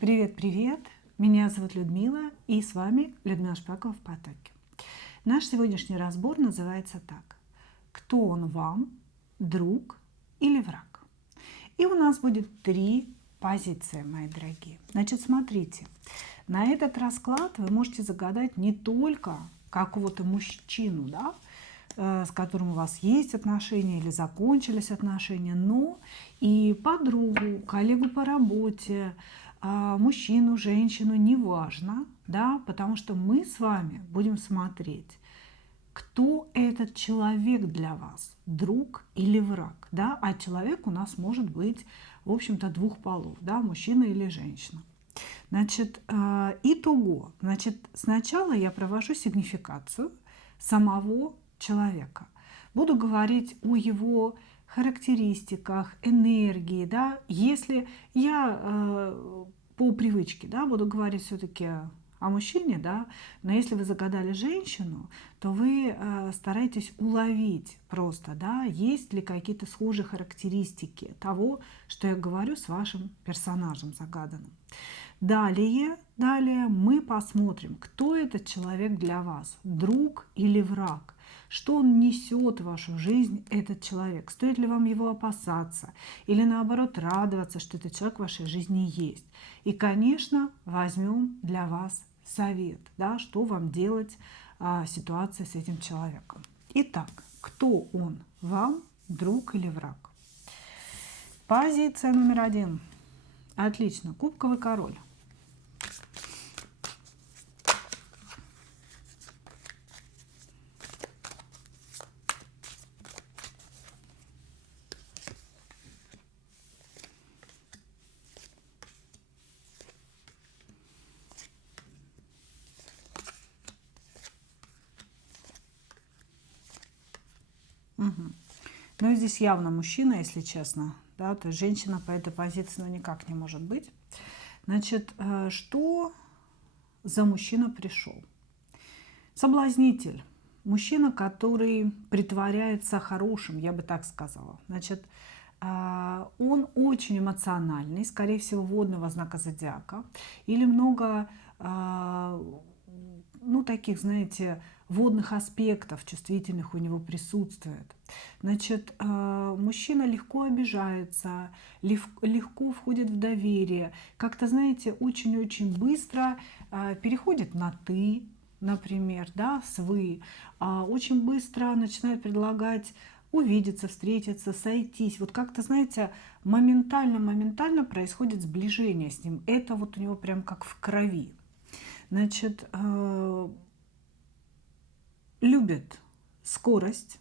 Привет-привет! Меня зовут Людмила, и с вами Людмила Шпакова в потоке. Наш сегодняшний разбор называется так. Кто он вам, друг или враг? И у нас будет 3 позиции, мои дорогие. Значит, смотрите, на этот расклад вы можете загадать не только какого-то мужчину, да, с которым у вас есть отношения или закончились отношения, но и подругу, коллегу по работе, мужчину, женщину, неважно, да, потому что мы с вами будем смотреть, кто этот человек для вас, друг или враг, да, а человек у нас может быть, в общем-то, двух полов, да, мужчина или женщина. Значит, итого, значит, сначала я провожу сигнификацию самого человека. Буду говорить о его характеристиках, энергии, да. Если я по привычке, да, буду говорить все-таки о мужчине, да, но если вы загадали женщину, то вы стараетесь уловить просто, да, есть ли какие-то схожие характеристики того, что я говорю с вашим персонажем загаданным. Далее мы посмотрим, кто этот человек для вас, друг или враг, что он несет в вашу жизнь, этот человек, стоит ли вам его опасаться или наоборот радоваться, что этот человек в вашей жизни есть. И, конечно, возьмем для вас совет, да, что вам делать в ситуации с этим человеком. Итак, кто он вам, друг или враг? Позиция номер 1. Отлично, кубковый король. Угу. Ну, здесь явно мужчина, если честно, да, то есть женщина по этой позиции никак не может быть. Значит, что за мужчина пришел? Соблазнитель. Мужчина, который притворяется хорошим, я бы так сказала. Значит, он очень эмоциональный, скорее всего, водного знака зодиака. Или много, ну, таких, знаете, водных аспектов чувствительных у него присутствует. Значит, мужчина легко обижается, легко входит в доверие, как-то, знаете, очень-очень быстро переходит на «ты», например, да, с «вы», очень быстро начинает предлагать увидеться, встретиться, сойтись. Вот как-то, знаете, моментально происходит сближение с ним. Это вот у него прям как в крови. Значит, любит скорость,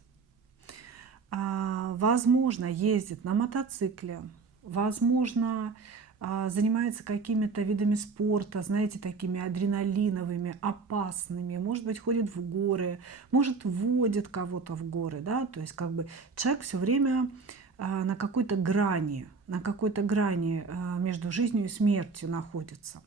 возможно, ездит на мотоцикле, возможно, занимается какими-то видами спорта, знаете, такими адреналиновыми, опасными, может быть, ходит в горы, может, водит кого-то в горы, да, то есть как бы человек все время на какой-то грани между жизнью и смертью находится.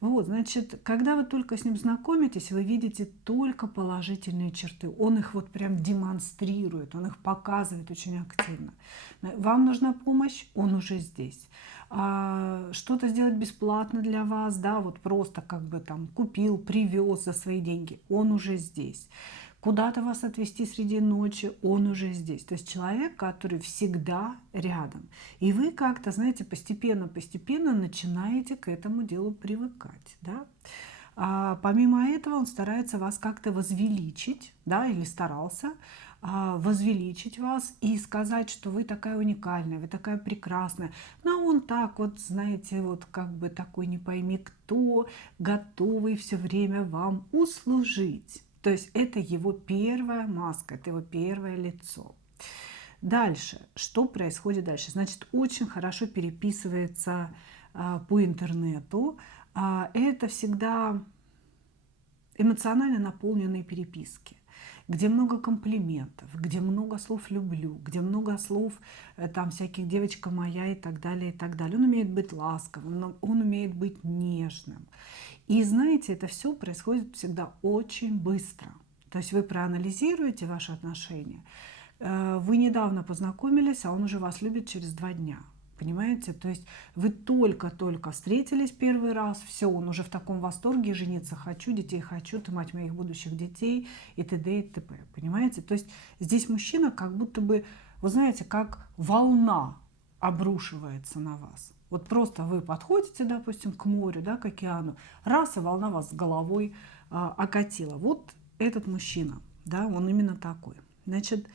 Вот, значит, когда вы только с ним знакомитесь, вы видите только положительные черты. Он их вот прям демонстрирует, он их показывает очень активно. Вам нужна помощь, он уже здесь. Что-то сделать бесплатно для вас, да, вот просто как бы там купил, привез за свои деньги, он уже здесь. Куда-то вас отвезти среди ночи, он уже здесь. То есть человек, который всегда рядом. И вы как-то, знаете, постепенно начинаете к этому делу привыкать. Да? Помимо этого он старается вас как-то возвеличить, да, или старался возвеличить вас и сказать, что вы такая уникальная, вы такая прекрасная. Но он так вот, знаете, вот как бы такой не пойми кто, готовый все время вам услужить. То есть это его первая маска, это его первое лицо. Дальше, что происходит дальше? Значит, очень хорошо переписывается по интернету. Это всегда эмоционально наполненные переписки, где много комплиментов, где много слов «люблю», где много слов там всяких «девочка моя» и так далее, и так далее. Он умеет быть ласковым, он умеет быть нежным. И знаете, это все происходит всегда очень быстро. То есть вы проанализируете ваши отношения, вы недавно познакомились, а он уже вас любит через 2 дня. Понимаете? То есть вы только-только встретились первый раз, все, он уже в таком восторге, жениться хочу, детей хочу, ты мать моих будущих детей и т.д. и т.п. Понимаете? То есть здесь мужчина как будто бы, вы знаете, как волна обрушивается на вас. Вот просто вы подходите, допустим, к морю, да, к океану, раз, и волна вас с головой окатила. Вот этот мужчина, да, он именно такой. Значит,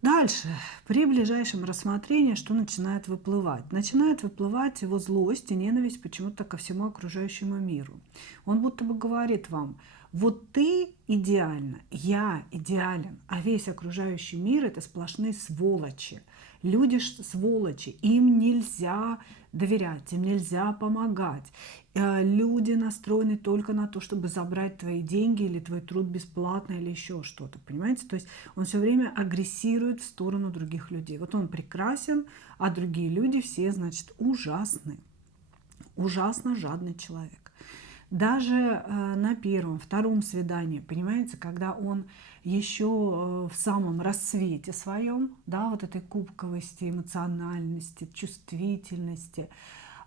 дальше, при ближайшем рассмотрении, что начинает выплывать? Начинает выплывать его злость и ненависть почему-то ко всему окружающему миру. Он будто бы говорит вам, вот ты идеальна, я идеален, а весь окружающий мир – это сплошные сволочи. Люди сволочи, им нельзя доверять, им нельзя помогать. Люди настроены только на то, чтобы забрать твои деньги или твой труд бесплатно или еще что-то, понимаете? То есть он все время агрессирует в сторону других людей. Вот он прекрасен, а другие люди все, значит, ужасны. Ужасно жадный человек. Даже на первом, втором свидании, понимаете, когда он еще в самом рассвете своем, да, вот этой кубковости, эмоциональности, чувствительности,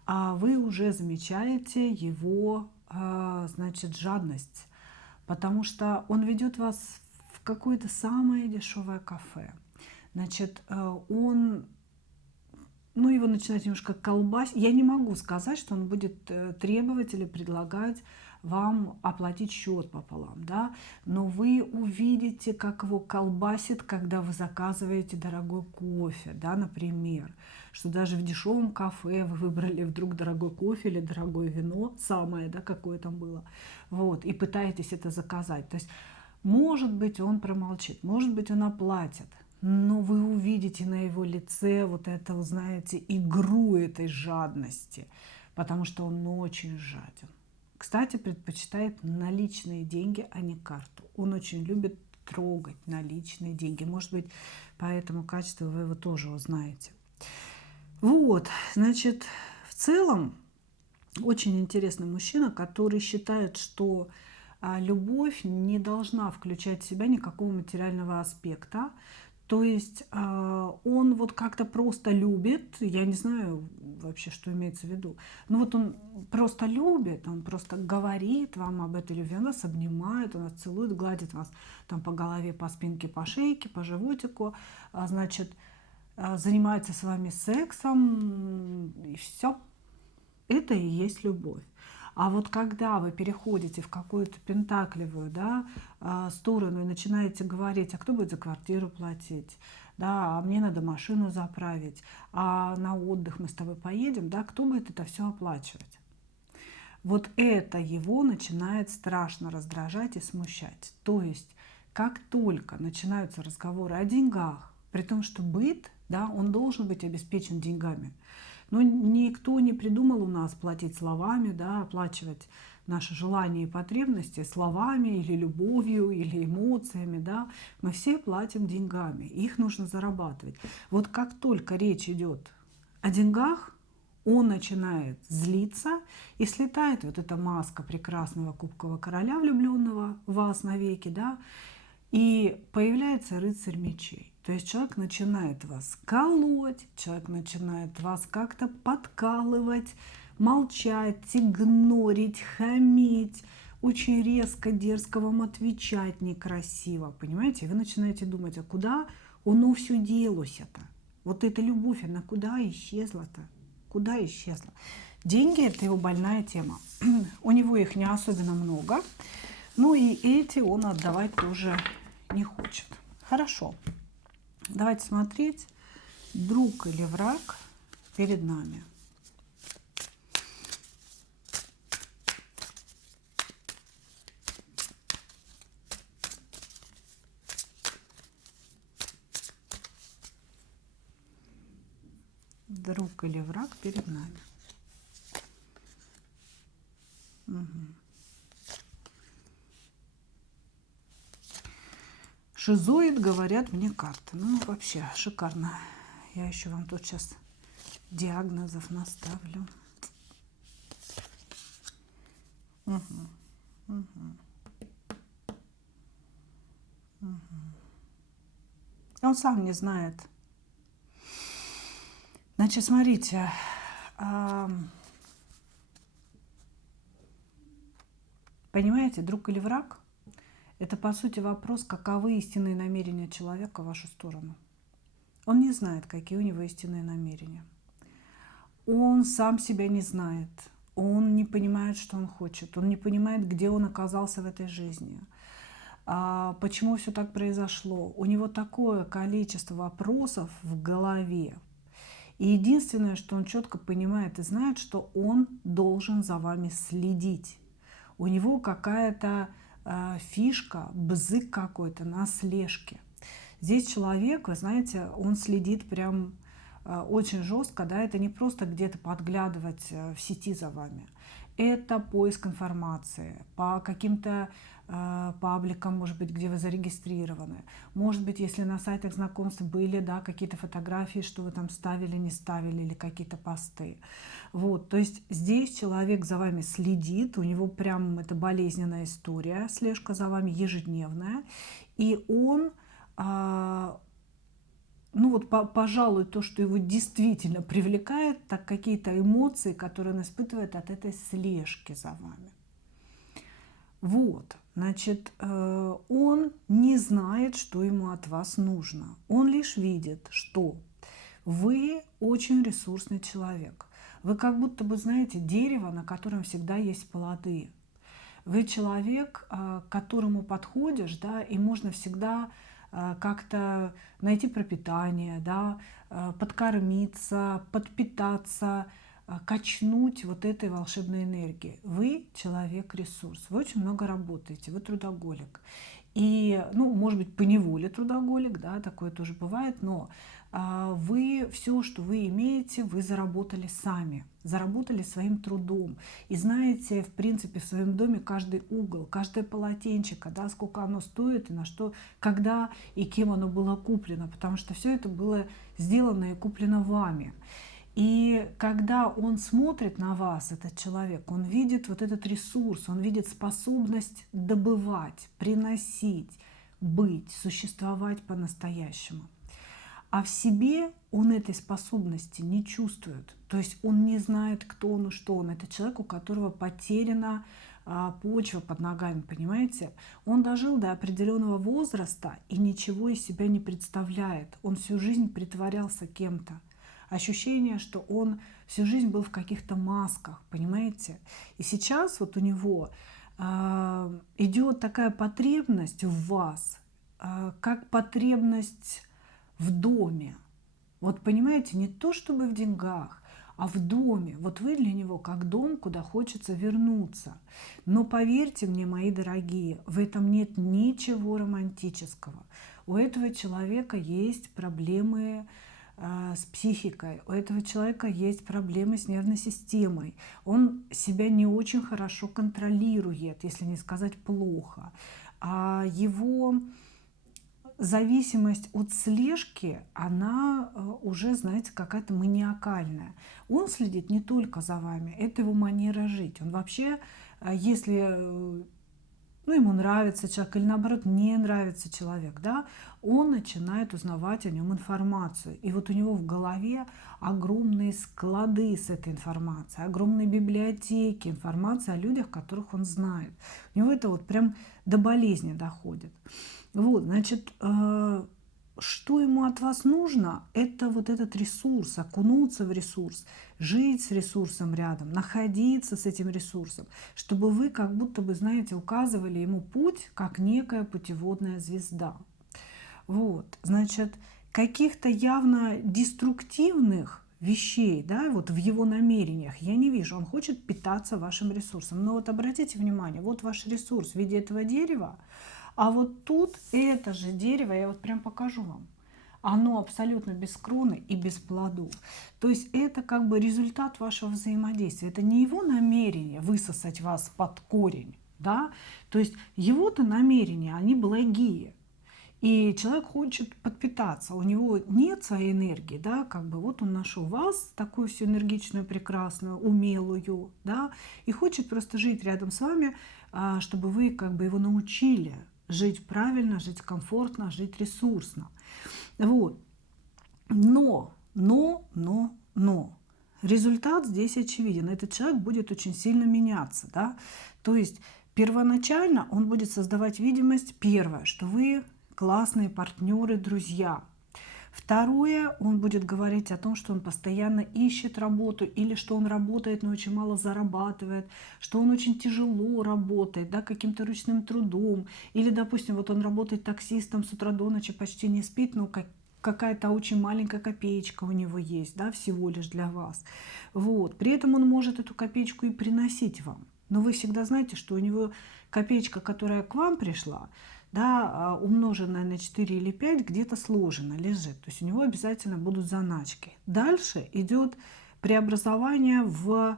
вы уже замечаете его, значит, жадность, потому что он ведет вас в какое-то самое дешевое кафе. Значит, он... Ну, его начинает немножко колбасить. Я не могу сказать, что он будет требовать или предлагать вам оплатить счет пополам, да, но вы увидите, как его колбасит, когда вы заказываете дорогой кофе, да, например, что даже в дешевом кафе вы выбрали вдруг дорогой кофе или дорогое вино, самое, да, какое там было, вот, и пытаетесь это заказать. То есть, может быть, он промолчит, может быть, он оплатит, но вы увидите на его лице вот это, знаете, игру этой жадности, потому что он очень жаден. Кстати, предпочитает наличные деньги, а не карту. Он очень любит трогать наличные деньги. Может быть, по этому качеству вы его тоже узнаете. Вот, значит, в целом очень интересный мужчина, который считает, что любовь не должна включать в себя никакого материального аспекта. То есть он вот как-то просто любит, я не знаю вообще, что имеется в виду, но вот он просто любит, он просто говорит вам об этой любви, он вас обнимает, он вас целует, гладит вас там по голове, по спинке, по шейке, по животику, значит, занимается с вами сексом, и все. Это и есть любовь. А вот когда вы переходите в какую-то пентаклевую, да, сторону и начинаете говорить, а кто будет за квартиру платить, да, а мне надо машину заправить, а на отдых мы с тобой поедем, да, кто будет это все оплачивать? Вот это его начинает страшно раздражать и смущать. То есть, как только начинаются разговоры о деньгах, при том, что быт, да, он должен быть обеспечен деньгами. Но никто не придумал у нас платить словами, да, оплачивать наши желания и потребности словами или любовью, или эмоциями. Да. Мы все платим деньгами, их нужно зарабатывать. Вот как только речь идет о деньгах, он начинает злиться, и слетает вот эта маска прекрасного кубкового короля, влюбленного в вас навеки, да, и появляется рыцарь мечей. То есть человек начинает вас колоть, человек начинает вас как-то подкалывать, молчать, игнорить, хамить, очень резко, дерзко вам отвечать некрасиво, понимаете? И вы начинаете думать, а куда оно все делось-то? Вот эта любовь, она куда исчезла-то? Куда исчезла? Деньги – это его больная тема. У него их не особенно много, ну и эти он отдавать тоже не хочет. Хорошо. Давайте смотреть, друг или враг перед нами. Друг или враг перед нами. Угу. Шизоид, говорят мне карты. Ну, вообще шикарно. Я еще вам тут сейчас диагнозов наставлю. Угу. Угу. Угу. Он сам не знает. Значит, смотрите, понимаете, друг или враг – это, по сути, вопрос, каковы истинные намерения человека в вашу сторону. Он не знает, какие у него истинные намерения. Он сам себя не знает. Он не понимает, что он хочет. Он не понимает, где он оказался в этой жизни. Почему все так произошло. У него такое количество вопросов в голове. И единственное, что он четко понимает и знает, что он должен за вами следить. У него какая-то фишка, бзык какой-то на слежке. Здесь человек, вы знаете, он следит прям очень жестко, да, это не просто где-то подглядывать в сети за вами. Это поиск информации по каким-то пабликам, может быть, где вы зарегистрированы. Может быть, если на сайтах знакомств были, да, какие-то фотографии, что вы там ставили, не ставили, или какие-то посты. Вот, то есть здесь человек за вами следит, у него прям это болезненная история, слежка за вами ежедневная, и он, ну вот, пожалуй, то, что его действительно привлекает, так какие-то эмоции, которые он испытывает от этой слежки за вами. Вот, значит, он не знает, что ему от вас нужно. Он лишь видит, что вы очень ресурсный человек. Вы как будто бы, знаете, дерево, на котором всегда есть плоды. Вы человек, к которому подходишь, да, и можно всегда как-то найти пропитание, да, подкормиться, подпитаться, качнуть вот этой волшебной энергией. Вы человек-ресурс, вы очень много работаете, вы трудоголик. И, ну, может быть, поневоле трудоголик, да, такое тоже бывает, но вы все, что вы имеете, вы заработали сами, заработали своим трудом. И знаете, в принципе, в своем доме каждый угол, каждое полотенчико, да, сколько оно стоит и на что, когда и кем оно было куплено, потому что все это было сделано и куплено вами. И когда он смотрит на вас, этот человек, он видит вот этот ресурс, он видит способность добывать, приносить, быть, существовать по-настоящему. А в себе он этой способности не чувствует. То есть он не знает, кто он и что он. Это человек, у которого потеряна почва под ногами, понимаете? Он дожил до определенного возраста и ничего из себя не представляет. Он всю жизнь притворялся кем-то. Ощущение, что он всю жизнь был в каких-то масках, понимаете? И сейчас вот у него идет такая потребность в вас, как потребность в доме. Вот понимаете, не то чтобы в деньгах, а в доме. Вот вы для него как дом, куда хочется вернуться. Но поверьте мне, мои дорогие, в этом нет ничего романтического. У этого человека есть проблемы с психикой, у этого человека есть проблемы с нервной системой. Он себя не очень хорошо контролирует, если не сказать плохо. А его зависимость от слежки, она уже, знаете, какая-то маниакальная. Он следит не только за вами, это его манера жить. Он вообще, если ему нравится человек или наоборот не нравится человек, да, он начинает узнавать о нем информацию. И вот у него в голове огромные склады с этой информацией, огромные библиотеки информации о людях, которых он знает. У него это вот прям до болезни доходит. Вот, значит, что ему от вас нужно? Это вот этот ресурс, окунуться в ресурс, жить с ресурсом рядом, находиться с этим ресурсом, чтобы вы как будто бы, знаете, указывали ему путь, как некая путеводная звезда. Вот, значит, каких-то явно деструктивных вещей, да, вот в его намерениях я не вижу. Он хочет питаться вашим ресурсом. Но вот обратите внимание, вот ваш ресурс в виде этого дерева, а вот тут это же дерево, я вот прям покажу вам, оно абсолютно без кроны и без плодов. То есть это как бы результат вашего взаимодействия. Это не его намерение высосать вас под корень, да? То есть его-то намерения, они благие. И человек хочет подпитаться, у него нет своей энергии, да, как бы вот он нашел вас, такую всю энергичную, прекрасную, умелую, да, и хочет просто жить рядом с вами, чтобы вы как бы его научили жить правильно, жить комфортно, жить ресурсно. Вот. Но, Но результат здесь очевиден. Этот человек будет очень сильно меняться, да. То есть первоначально он будет создавать видимость, первое, что вы классные партнеры, друзья. Второе, он будет говорить о том, что он постоянно ищет работу, или что он работает, но очень мало зарабатывает, что он очень тяжело работает, да, каким-то ручным трудом. Или, допустим, вот он работает таксистом с утра до ночи, почти не спит, но какая-то очень маленькая копеечка у него есть, да, всего лишь для вас. Вот. При этом он может эту копеечку и приносить вам. Но вы всегда знаете, что у него копеечка, которая к вам пришла, да, умноженная на 4 или 5, где-то сложено лежит. То есть у него обязательно будут заначки. Дальше идет преобразование в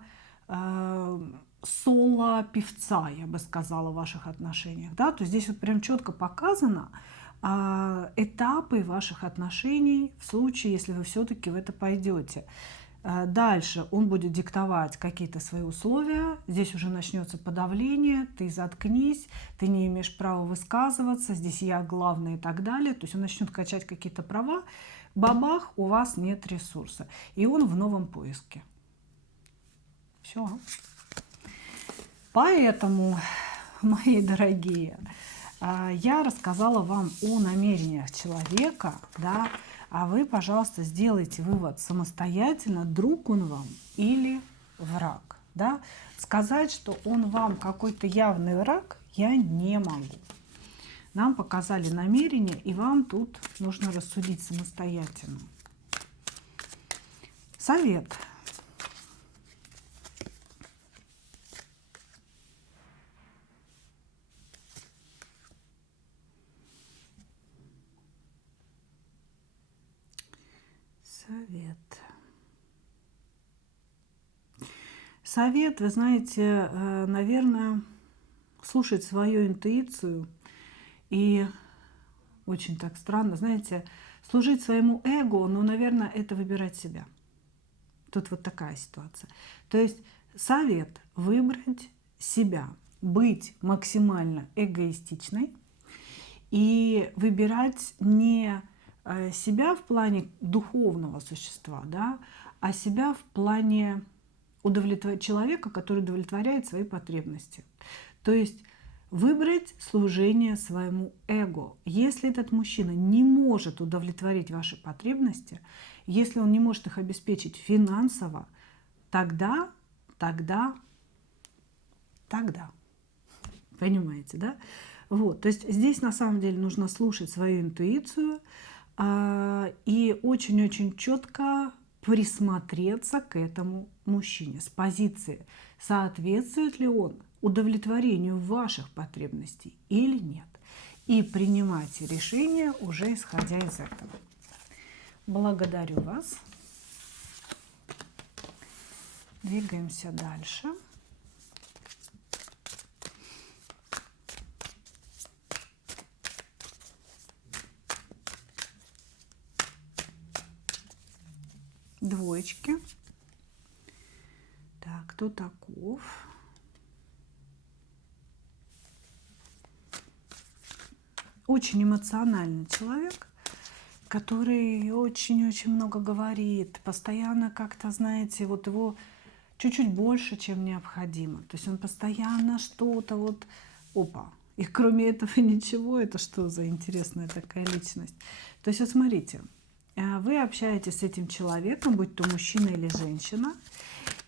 соло-певца, я бы сказала, в ваших отношениях. Да? То есть здесь вот прям четко показано этапы ваших отношений в случае, если вы все-таки в это пойдете. Дальше он будет диктовать какие-то свои условия. Здесь уже начнется подавление. Ты заткнись, ты не имеешь права высказываться, здесь я главный и так далее. То есть он начнет качать какие-то права. Бабах, у вас нет ресурса. И он в новом поиске. Все. Поэтому, мои дорогие, я рассказала вам о намерениях человека, да, а вы, пожалуйста, сделайте вывод самостоятельно, друг он вам или враг. Да? Сказать, что он вам какой-то явный враг, я не могу. Нам показали намерение, и вам тут нужно рассудить самостоятельно. Совет. Совет. Совет, вы знаете, наверное, слушать свою интуицию и очень так странно, знаете, служить своему эго, но, наверное, это выбирать себя. Тут вот такая ситуация. То есть совет выбрать себя, быть максимально эгоистичной и выбирать не себя в плане духовного существа, да, а себя в плане человека, который удовлетворяет свои потребности. То есть выбрать служение своему эго. Если этот мужчина не может удовлетворить ваши потребности, если он не может их обеспечить финансово, тогда. Понимаете, да? Вот, то есть здесь на самом деле нужно слушать свою интуицию и очень-очень четко присмотреться к этому мужчине с позиции, соответствует ли он удовлетворению ваших потребностей или нет. И принимайте решение уже исходя из этого. Благодарю вас. Двигаемся дальше. Двоечки. Так, кто таков? Очень эмоциональный человек, который очень-очень много говорит, постоянно как-то, знаете, вот его чуть-чуть больше, чем необходимо. То есть он постоянно что-то вот, опа, и кроме этого ничего, это что за интересная такая личность. То есть вот смотрите, вы общаетесь с этим человеком, будь то мужчина или женщина,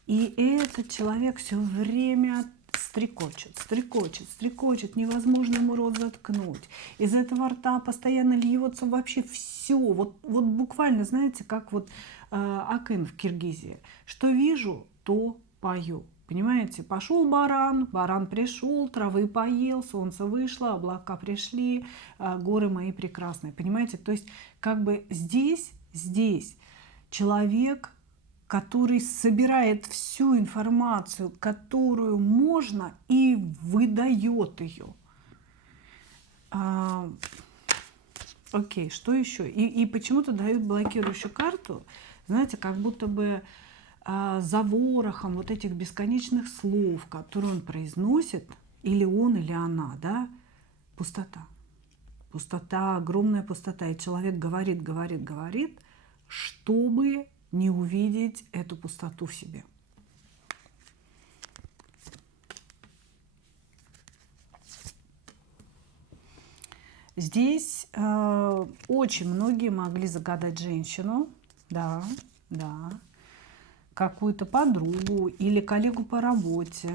и этот человек все время стрекочет, невозможно ему рот заткнуть. Из этого рта постоянно льется вообще все. Вот буквально, знаете, как вот акын в Киргизии. Что вижу, то пою. Понимаете, пошел баран, баран пришел, травы поел, солнце вышло, облака пришли, горы мои прекрасные. Понимаете, то есть как бы здесь человек, который собирает всю информацию, которую можно, и выдает ее. Окей, что еще? И почему-то дают блокирующую карту, знаете, как будто бы за ворохом вот этих бесконечных слов, которые он произносит, или он, или она, да, пустота. Пустота, огромная пустота. И человек говорит, чтобы не увидеть эту пустоту в себе. Здесь очень многие могли загадать женщину, да, да, какую-то подругу или коллегу по работе.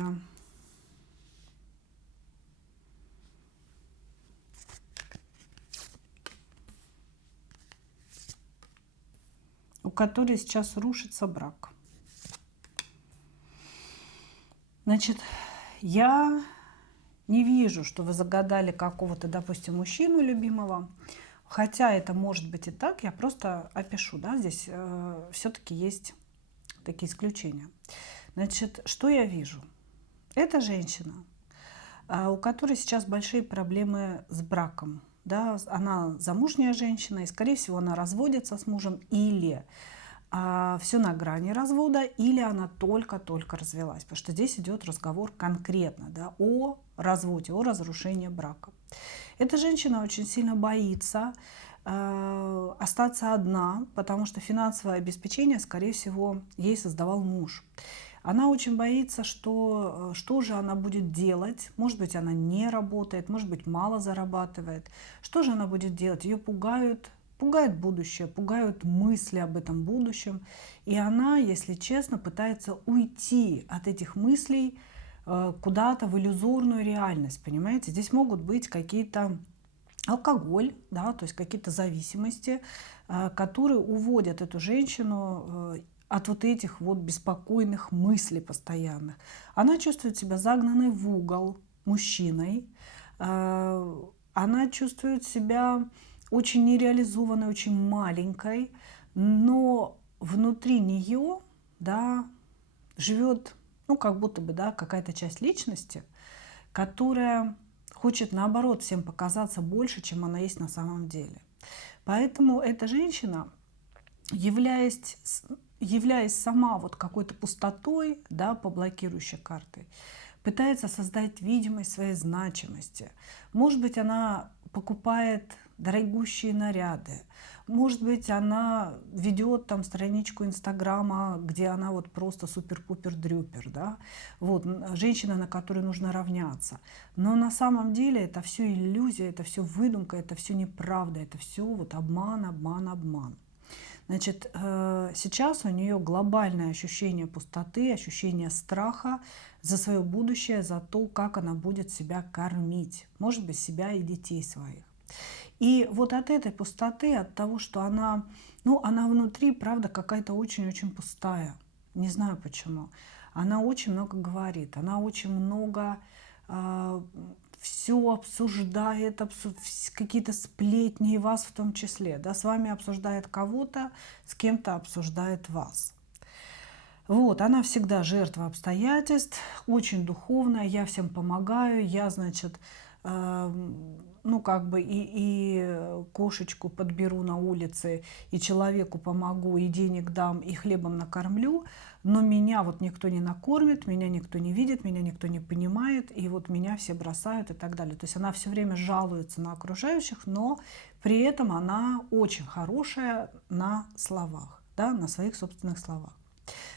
У которой сейчас рушится брак. Значит, я не вижу, что вы загадали какого-то, допустим, мужчину любимого. Хотя это может быть и так, я просто опишу, да, здесь все-таки есть такие исключения. Значит, что я вижу? Это женщина, у которой сейчас большие проблемы с браком. Да? Она замужняя женщина, и, скорее всего, она разводится с мужем, или все на грани развода, или она только-только развелась. Потому что здесь идет разговор конкретно, да, о разводе, о разрушении брака. Эта женщина очень сильно боится остаться одна, потому что финансовое обеспечение, скорее всего, ей создавал муж. Она очень боится, что же она будет делать. Может быть, она не работает, может быть, мало зарабатывает. Что же она будет делать? Ее пугает будущее, пугают мысли об этом будущем. И она, если честно, пытается уйти от этих мыслей куда-то в иллюзорную реальность. Понимаете? Здесь могут быть какие-то алкоголь, да, то есть какие-то зависимости, которые уводят эту женщину от вот этих вот беспокойных мыслей постоянных. Она чувствует себя загнанной в угол мужчиной, она чувствует себя очень нереализованной, очень маленькой, но внутри нее, да, живет, ну, как будто бы, да, какая-то часть личности, которая хочет, наоборот, всем показаться больше, чем она есть на самом деле. Поэтому эта женщина, являясь сама вот какой-то пустотой, да, по блокирующей картой, пытается создать видимость своей значимости. Может быть, она покупает дорогущие наряды. Может быть, она ведет там страничку Инстаграма, где она вот просто супер-пупер-дрюпер, да? Вот, женщина, на которой нужно равняться. Но на самом деле это все иллюзия, это все выдумка, это все неправда, это все вот обман, обман, обман. Значит, сейчас у нее глобальное ощущение пустоты, ощущение страха за свое будущее, за то, как она будет себя кормить, может быть, себя и детей своих. И вот от этой пустоты, от того, что она, ну, она внутри, правда, какая-то очень-очень пустая. Не знаю почему. Она очень много говорит, она очень много все обсуждает, какие-то сплетни, и вас в том числе. Да, с вами обсуждает кого-то, с кем-то обсуждает вас. Вот, она всегда жертва обстоятельств, очень духовная, я всем помогаю, я, значит, ну, как бы и кошечку подберу на улице, и человеку помогу, и денег дам, и хлебом накормлю, но меня вот никто не накормит, меня никто не видит, меня никто не понимает, и вот меня все бросают и так далее. То есть она все время жалуется на окружающих, но при этом она очень хорошая на словах, да, на своих собственных словах.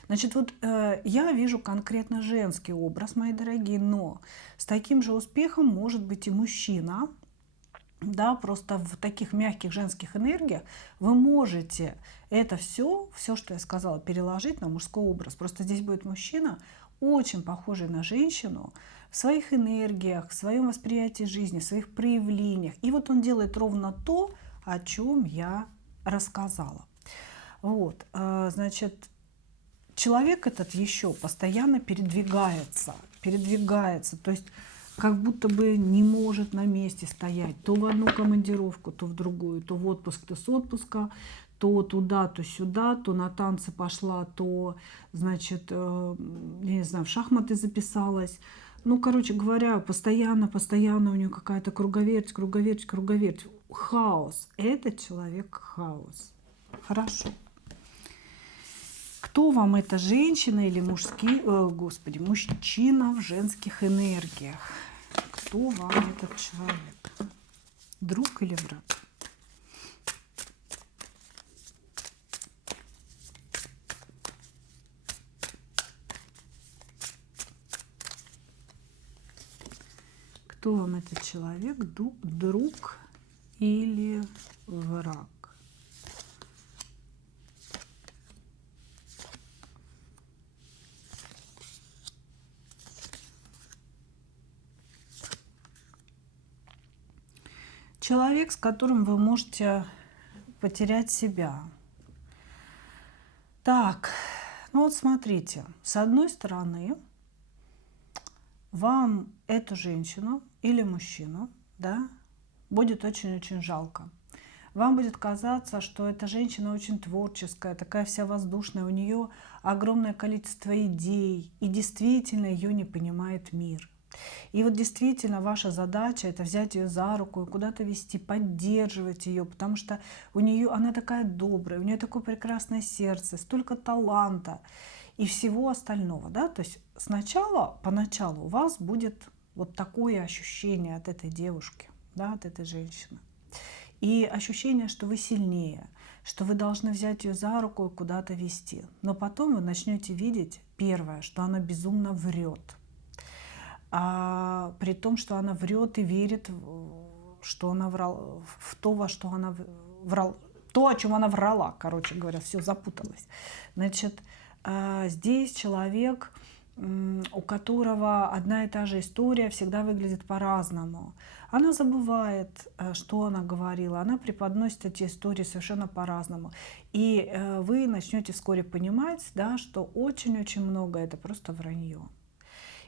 Значит, вот я вижу конкретно женский образ, мои дорогие, но с таким же успехом может быть и мужчина. Да, просто в таких мягких женских энергиях вы можете это все, что я сказала, переложить на мужской образ. Просто здесь будет мужчина, очень похожий на женщину в своих энергиях, в своем восприятии жизни, в своих проявлениях. И вот он делает ровно то, о чем я рассказала. Вот, значит, человек этот еще постоянно передвигается, то есть как будто бы не может на месте стоять. То в одну командировку, то в другую, то в отпуск, то с отпуска, то туда, то сюда, то на танцы пошла, то, значит, я не знаю, в шахматы записалась. Ну, короче говоря, постоянно у нее какая-то круговерть. Хаос. Этот человек хаос. Хорошо. Кто вам эта женщина или мужчина в женских энергиях? Кто вам этот человек? Друг или враг? Кто вам этот человек? Друг или враг? Человек, с которым вы можете потерять себя. Так, ну вот смотрите, с одной стороны, вам эту женщину или мужчину, да, будет очень-очень жалко. Вам будет казаться, что эта женщина очень творческая, такая вся воздушная, у нее огромное количество идей, и действительно ее не понимает мир. И вот действительно ваша задача — это взять ее за руку и куда-то вести, поддерживать ее, потому что у нее она такая добрая, у нее такое прекрасное сердце, столько таланта и всего остального, да. То есть поначалу у вас будет вот такое ощущение от этой девушки, да, от этой женщины. И ощущение, что вы сильнее, что вы должны взять ее за руку и куда-то вести. Но потом вы начнете видеть, первое, что она безумно врет. При том, что она врет и верит, что она врала, в то, во что она врала, то, о чем она врала, короче говоря, все запуталось. Значит, здесь человек, у которого одна и та же история всегда выглядит по-разному. Она забывает, что она говорила, она преподносит эти истории совершенно по-разному. И вы начнете вскоре понимать, да, что очень-очень много это просто вранье.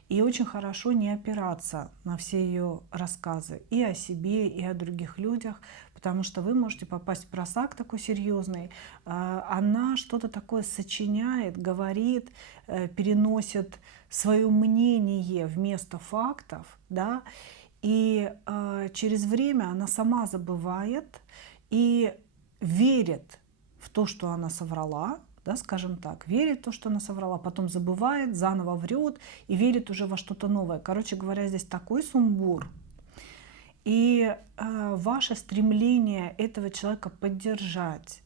И очень хорошо не опираться на все ее рассказы и о себе, и о других людях, потому что вы можете попасть в просак такой серьезный. Она что-то такое сочиняет, говорит, переносит свое мнение вместо фактов, да, и через время она сама забывает и верит в то, что она соврала, да, скажем так, верит в то, что она соврала, потом забывает, заново врет и верит уже во что-то новое. Короче говоря, здесь такой сумбур. И ваше стремление этого человека поддержать,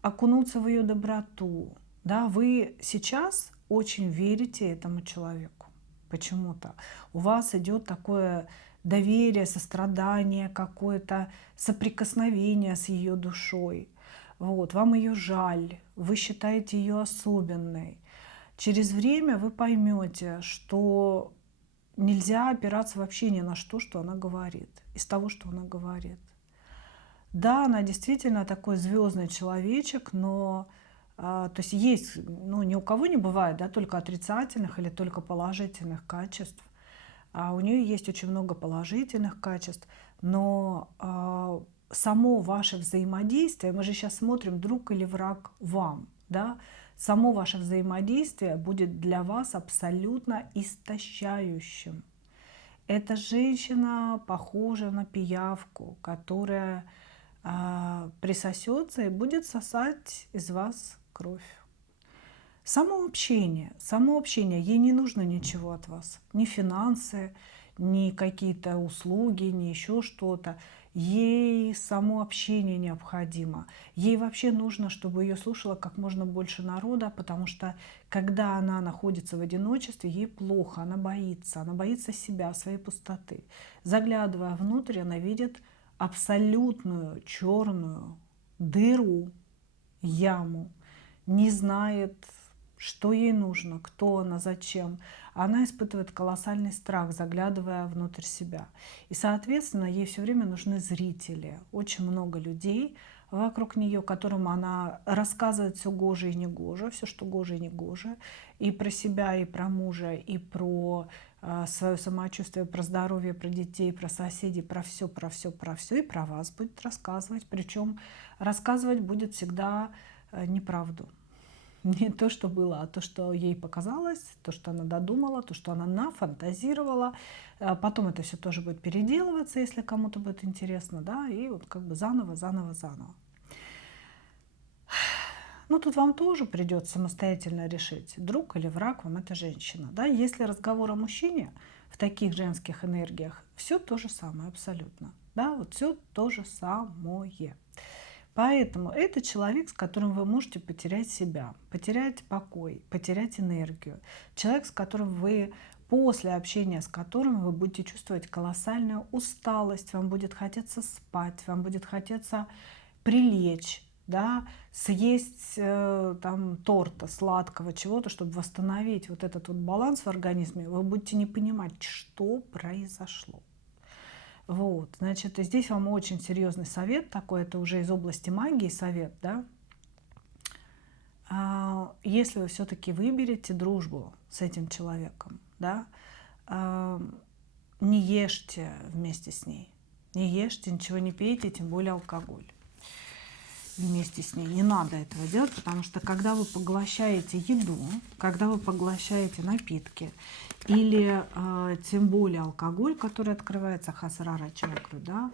окунуться в ее доброту, да, вы сейчас очень верите этому человеку. Почему-то у вас идет такое доверие, сострадание, какое-то соприкосновение с ее душой. Вот, вам ее жаль, вы считаете ее особенной. Через время вы поймете, что нельзя опираться вообще ни на что, что она говорит, из того, что она говорит. Да, она действительно такой звездный человечек, но то есть, ну, ни у кого не бывает, да, только отрицательных или только положительных качеств. У нее есть очень много положительных качеств, но само ваше взаимодействие, мы же сейчас смотрим, друг или враг вам, да, само ваше взаимодействие будет для вас абсолютно истощающим. Эта женщина похожа на пиявку, которая присосется и будет сосать из вас кровь. Само общение, ей не нужно ничего от вас, ни финансы, ни какие-то услуги, ни еще что-то. Ей само общение необходимо. Ей вообще нужно, чтобы ее слушало как можно больше народа, потому что когда она находится в одиночестве, ей плохо, она боится себя, своей пустоты. Заглядывая внутрь, она видит абсолютную черную дыру, яму, не знает, что ей нужно, кто она, зачем. Она испытывает колоссальный страх, заглядывая внутрь себя. И, соответственно, ей все время нужны зрители. Очень много людей вокруг нее, которым она рассказывает все гоже и негоже, все, что гоже и негоже, и про себя, и про мужа, и про свое самочувствие, про здоровье, про детей, про соседей, про все, и про вас будет рассказывать. Причем рассказывать будет всегда неправду. Не то, что было, а то, что ей показалось, то, что она додумала, то, что она нафантазировала. Потом это все тоже будет переделываться, если кому-то будет интересно, да, и вот как бы заново. Ну, тут вам тоже придется самостоятельно решить, друг или враг вам эта женщина, да. Если разговор о мужчине в таких женских энергиях, все то же самое абсолютно, да, вот все то же самое. Поэтому это человек, с которым вы можете потерять себя, потерять покой, потерять энергию. Человек, с которым вы после общения с которым вы будете чувствовать колоссальную усталость, вам будет хотеться спать, вам будет хотеться прилечь, да, съесть там торта, сладкого, чего-то, чтобы восстановить вот этот вот баланс в организме. Вы будете не понимать, что произошло. Вот, значит, здесь вам очень серьезный совет такой, это уже из области магии совет, да. Если вы все-таки выберете дружбу с этим человеком, да, не ешьте вместе с ней, не ешьте, ничего не пейте, тем более алкоголь вместе с ней. Не надо этого делать, потому что когда вы поглощаете еду, когда вы поглощаете напитки или тем более алкоголь, который открывается хасрара чакру, да,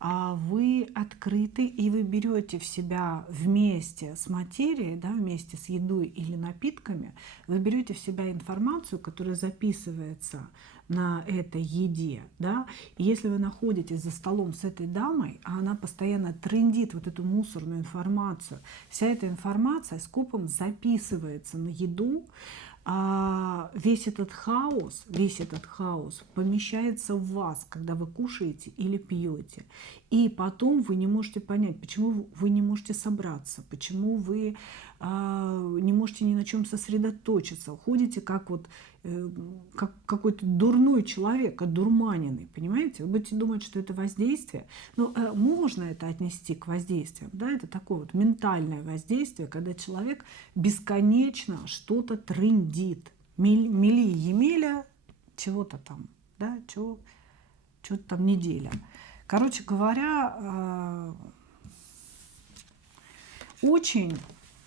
вы открыты и вы берете в себя вместе с материей, да, вместе с едой или напитками, вы берете в себя информацию, которая записывается на этой еде, да, и если вы находитесь за столом с этой дамой, а она постоянно трындит вот эту мусорную информацию, вся эта информация скопом записывается на еду, весь этот хаос помещается в вас, когда вы кушаете или пьете. И потом вы не можете понять, почему вы не можете собраться, почему вы не можете ни на чем сосредоточиться. Ходите как вот как какой-то дурной человек, одурманенный, понимаете? Вы будете думать, что это воздействие. Но можно это отнести к воздействиям. Да? Это такое вот ментальное воздействие, когда человек бесконечно что-то трындит. Мели-емеля, чего-то там, да, чего-то там неделя. Короче говоря, очень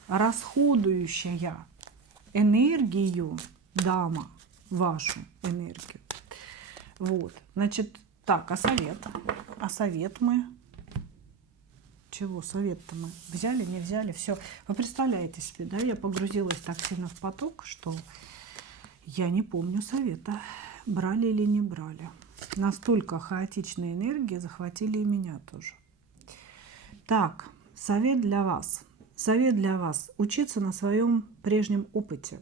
расходующая энергию дама, вашу энергию. Вот, значит, так, а совет мы... Чего совет-то мы взяли, не взяли, все. Вы представляете себе, да, я погрузилась так сильно в поток, что я не помню совета, брали или не брали. Настолько хаотичные энергии захватили и меня тоже. Так, совет для вас. Совет для вас – учиться на своем прежнем опыте.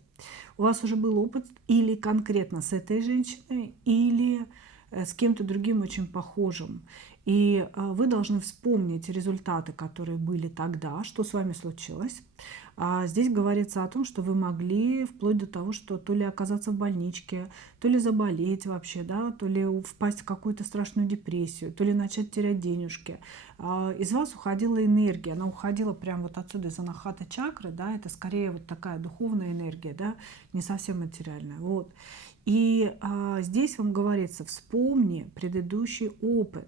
У вас уже был опыт или конкретно с этой женщиной, или с кем-то другим очень похожим. И вы должны вспомнить результаты, которые были тогда, что с вами случилось. Здесь говорится о том, что вы могли вплоть до того, что то ли оказаться в больничке, то ли заболеть вообще, да, то ли впасть в какую-то страшную депрессию, то ли начать терять денежки. Из вас уходила энергия, она уходила прямо вот отсюда, из анахата чакры, да, это скорее вот такая духовная энергия, да, не совсем материальная. Вот. И здесь вам говорится, вспомни предыдущий опыт.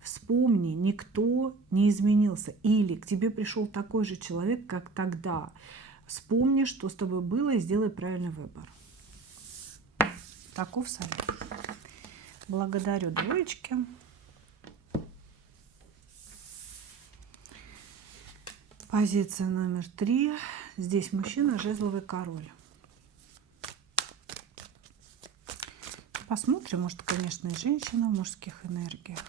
Вспомни, никто не изменился. Или к тебе пришел такой же человек, как тогда. Вспомни, что с тобой было, и сделай правильный выбор. Таков совет. Благодарю, двоечки. Позиция номер 3. Здесь мужчина, жезловый король. Посмотрим, может, конечно, и женщина в мужских энергиях.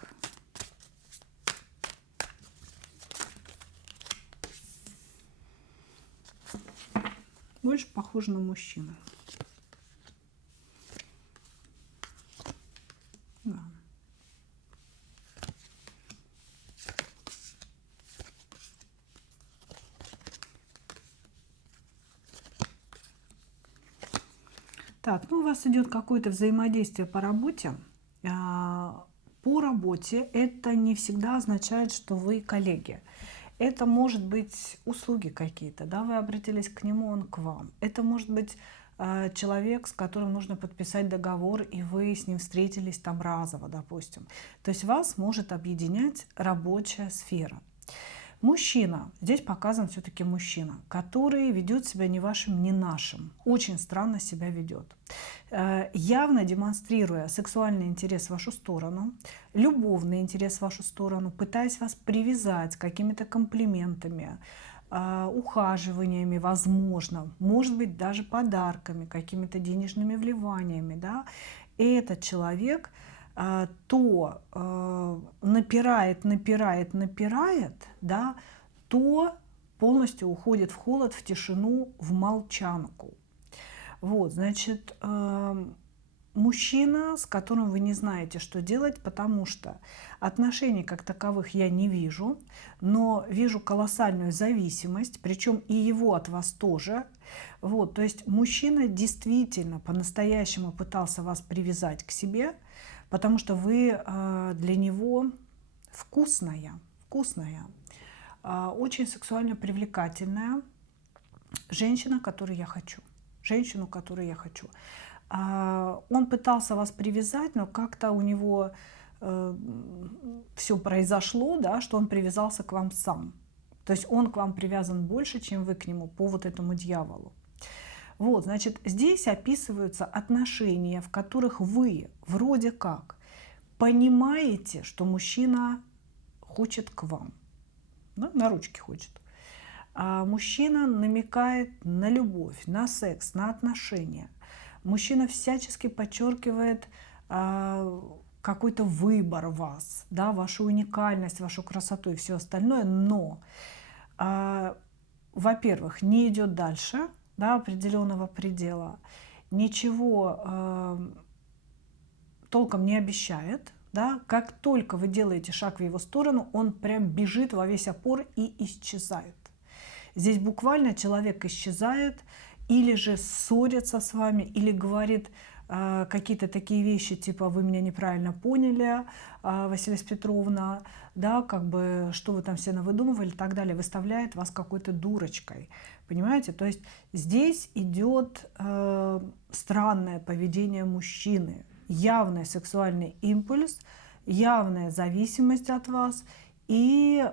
Больше похоже на мужчину. Да. Так, ну у вас идет какое-то взаимодействие по работе. По работе это не всегда означает, что вы коллеги. Это может быть услуги какие-то, да, вы обратились к нему, он к вам. Это может быть человек, с которым нужно подписать договор, и вы с ним встретились там разово, допустим. То есть вас может объединять рабочая сфера. Мужчина, здесь показан все-таки мужчина, который ведет себя ни вашим, ни нашим. Очень странно себя ведет. Явно демонстрируя сексуальный интерес в вашу сторону, любовный интерес в вашу сторону, пытаясь вас привязать какими-то комплиментами, ухаживаниями, возможно, может быть, даже подарками, какими-то денежными вливаниями. Да? Этот человек то напирает, да, то полностью уходит в холод, в тишину, в молчанку. Вот, значит, мужчина, с которым вы не знаете, что делать, потому что отношений как таковых я не вижу, но вижу колоссальную зависимость, причем и его от вас тоже. Вот, то есть мужчина действительно по-настоящему пытался вас привязать к себе, потому что вы для него вкусная, очень сексуально привлекательная женщина, которую я хочу. Женщину, которую я хочу. Он пытался вас привязать, но как-то у него все произошло, да, что он привязался к вам сам. То есть он к вам привязан больше, чем вы к нему, по вот этому дьяволу. Вот, значит, здесь описываются отношения, в которых вы вроде как понимаете, что мужчина хочет к вам, да, на ручки хочет. А мужчина намекает на любовь, на секс, на отношения. Мужчина всячески подчеркивает какой-то выбор вас, да, вашу уникальность, вашу красоту и все остальное, но, во-первых, не идет дальше, да, определенного предела, ничего толком не обещает, да, как только вы делаете шаг в его сторону, он прям бежит во весь опор и исчезает. Здесь буквально человек исчезает, или же ссорится с вами, или говорит какие-то такие вещи, типа «вы меня неправильно поняли, Василиса Петровна», да, как бы «что вы там все навыдумывали» и так далее, выставляет вас какой-то дурочкой, понимаете? То есть здесь идет странное поведение мужчины, явный сексуальный импульс, явная зависимость от вас и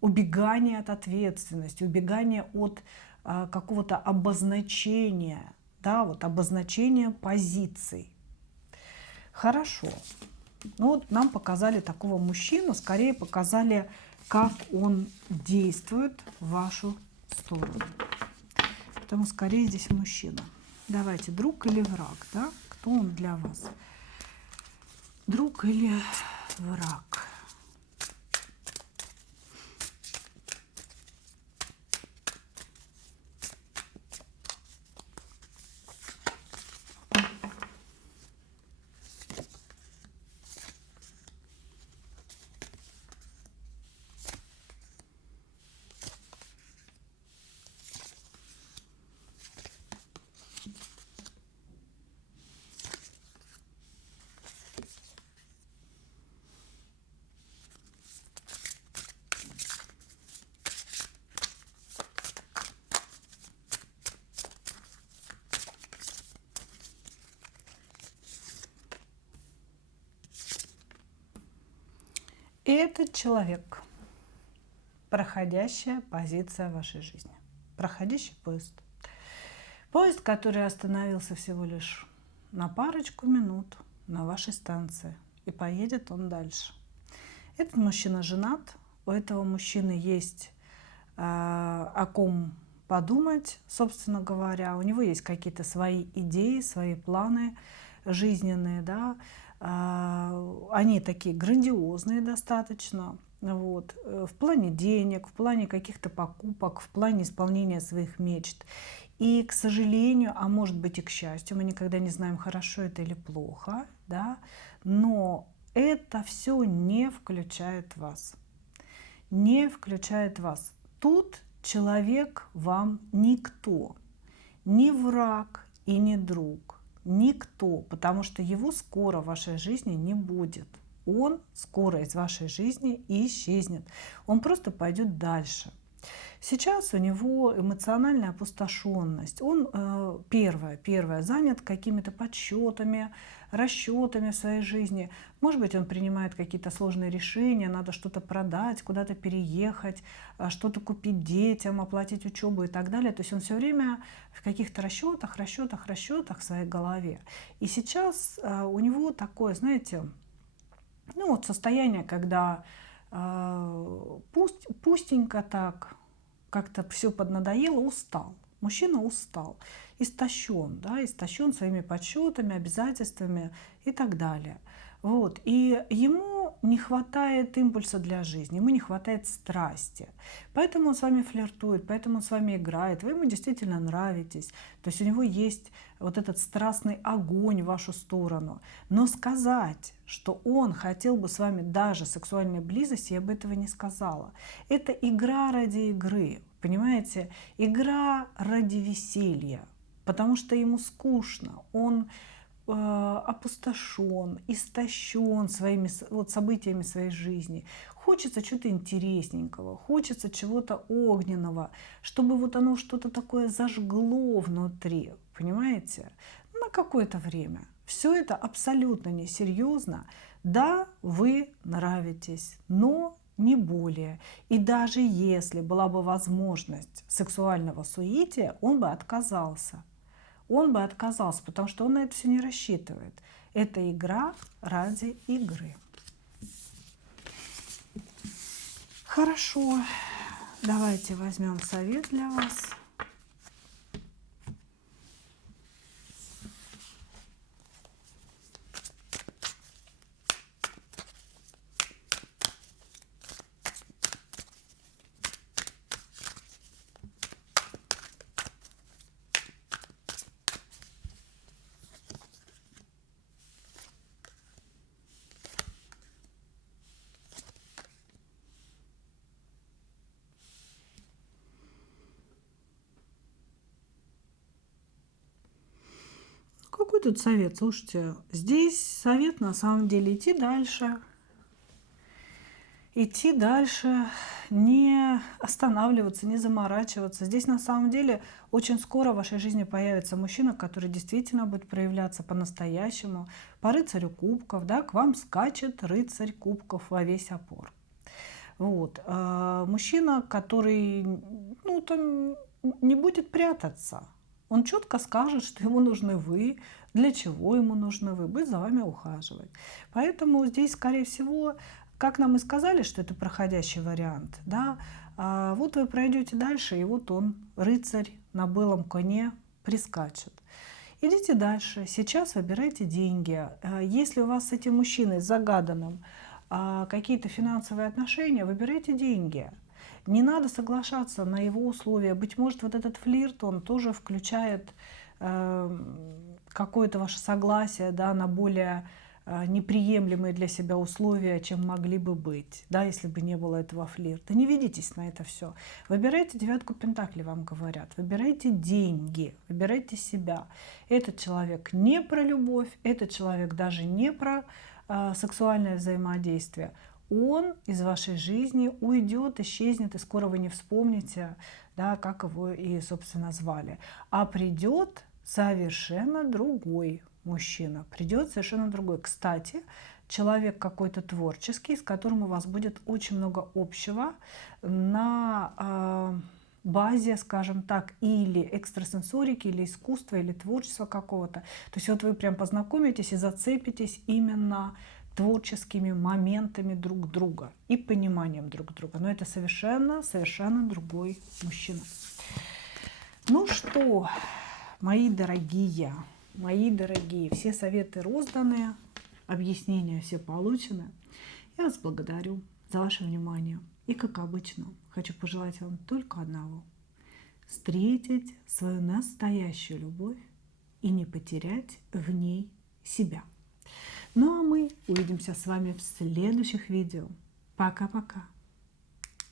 убегание от ответственности, убегание от какого-то обозначения, да, вот обозначения позиций. Хорошо. Ну вот нам показали такого мужчину, скорее показали, как он действует в вашу сторону. Поэтому скорее здесь мужчина. Давайте, друг или враг, да? Кто он для вас? Друг или враг? Этот человек – проходящая позиция в вашей жизни, проходящий поезд. Поезд, который остановился всего лишь на парочку минут на вашей станции, и поедет он дальше. Этот мужчина женат, у этого мужчины есть о ком подумать, собственно говоря, у него есть какие-то свои идеи, свои планы жизненные, да, они такие грандиозные достаточно, вот, в плане денег, в плане каких-то покупок, в плане исполнения своих мечт. И, к сожалению, а может быть и к счастью, мы никогда не знаем, хорошо это или плохо, да, но это все не включает вас. Не включает вас. Тут человек вам никто, не враг и не друг. Никто, потому что его скоро в вашей жизни не будет. Он скоро из вашей жизни исчезнет. Он просто пойдет дальше. Сейчас у него эмоциональная опустошенность. Он, первое, занят какими-то подсчетами, расчетами в своей жизни. Может быть, он принимает какие-то сложные решения, надо что-то продать, куда-то переехать, что-то купить детям, оплатить учебу и так далее. То есть он все время в каких-то расчетах в своей голове. И сейчас у него такое, знаете, ну вот состояние, когда пустенько так, как-то все поднадоело, устал. Мужчина устал, истощен, да, истощен своими подсчетами, обязательствами и так далее. Вот. И ему не хватает импульса для жизни, ему не хватает страсти. Поэтому он с вами флиртует, поэтому он с вами играет, вы ему действительно нравитесь. То есть у него есть вот этот страстный огонь в вашу сторону. Но сказать, что он хотел бы с вами даже сексуальной близости, я бы этого не сказала. Это игра ради игры, понимаете? Игра ради веселья, потому что ему скучно, он опустошен, истощен своими вот, событиями своей жизни. Хочется чего-то интересненького, хочется чего-то огненного, чтобы вот оно что-то такое зажгло внутри, понимаете? На какое-то время. Все это абсолютно несерьезно. Да, вы нравитесь, но не более. И даже если была бы возможность сексуального суетия, он бы отказался. Он бы отказался, потому что он на это все не рассчитывает. Это игра ради игры. Хорошо, давайте возьмем совет для вас. Какой тут совет? Слушайте, здесь совет на самом деле идти дальше. Идти дальше, не останавливаться, не заморачиваться. Здесь на самом деле очень скоро в вашей жизни появится мужчина, который действительно будет проявляться по-настоящему, по рыцарю кубков, да, к вам скачет рыцарь кубков во весь опор. Вот. Мужчина, который там не будет прятаться. Он четко скажет, что ему нужны вы, для чего ему нужны вы, будет за вами ухаживать. Поэтому здесь, скорее всего, как нам и сказали, что это проходящий вариант, да, вот вы пройдете дальше, и вот он, рыцарь на белом коне, прискачет. Идите дальше. Сейчас выбирайте деньги. Если у вас с этим мужчиной загаданным какие-то финансовые отношения, выбирайте деньги. Не надо соглашаться на его условия. Быть может, вот этот флирт, он тоже включает какое-то ваше согласие, да, на более неприемлемые для себя условия, чем могли бы быть, да, если бы не было этого флирта. Не ведитесь на это все. Выбирайте девятку пентаклей, вам говорят. Выбирайте деньги, выбирайте себя. Этот человек не про любовь, этот человек даже не про сексуальное взаимодействие. Он из вашей жизни уйдет, исчезнет, и скоро вы не вспомните, да, как его и, собственно, звали. А придет совершенно другой мужчина. Придет совершенно другой. Кстати, человек какой-то творческий, с которым у вас будет очень много общего на базе, скажем так, или экстрасенсорики, или искусства, или творчества какого-то. То есть вот вы прям познакомитесь и зацепитесь именно творческими моментами друг друга и пониманием друг друга. Но это совершенно другой мужчина. Ну что, мои дорогие, все советы розданы, объяснения все получены. Я вас благодарю за ваше внимание. И, как обычно, хочу пожелать вам только одного: встретить свою настоящую любовь и не потерять в ней себя. Ну а мы увидимся с вами в следующих видео. Пока-пока.